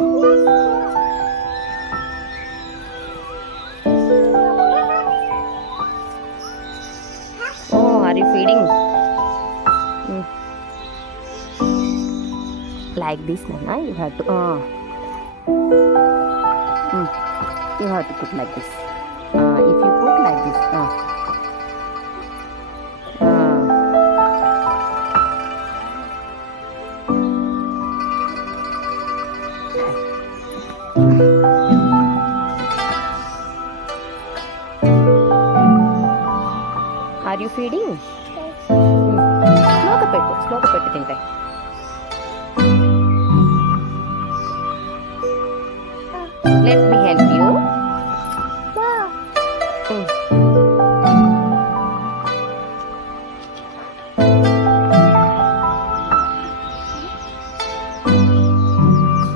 Oh, are you feeding? Mm. Like this, Nana. You have to. You have to put like this. If you put like this. Are you feeding? స్లోగా పెట్టు తింటాయి. Let me help.